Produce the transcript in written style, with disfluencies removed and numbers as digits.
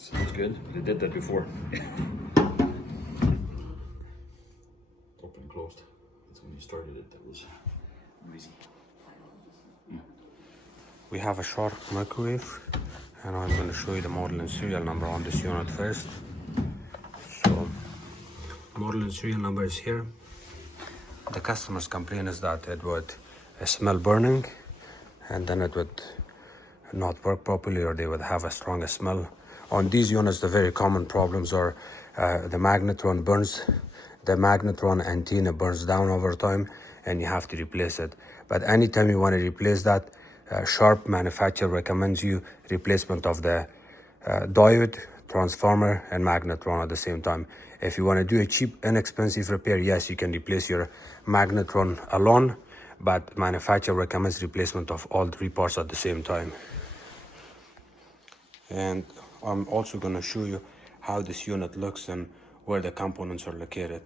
Sounds good. I did that before. Open and closed. That's when you started it. That was noisy. We have a short microwave, and I'm going to show you the model and serial number on this unit first. So, model and serial number is here. The customer's complaint is that it would smell burning, and then it would not work properly, or they would have a stronger smell. On these units, the very common problems are the magnetron burns. The magnetron antenna burns down over time, and you have to replace it. But anytime you want to replace that, Sharp manufacturer recommends you replacement of the diode, transformer, and magnetron at the same time. If you want to do a cheap, inexpensive repair, yes, you can replace your magnetron alone, but manufacturer recommends replacement of all three parts at the same time. And I'm also going to show you how this unit looks and where the components are located.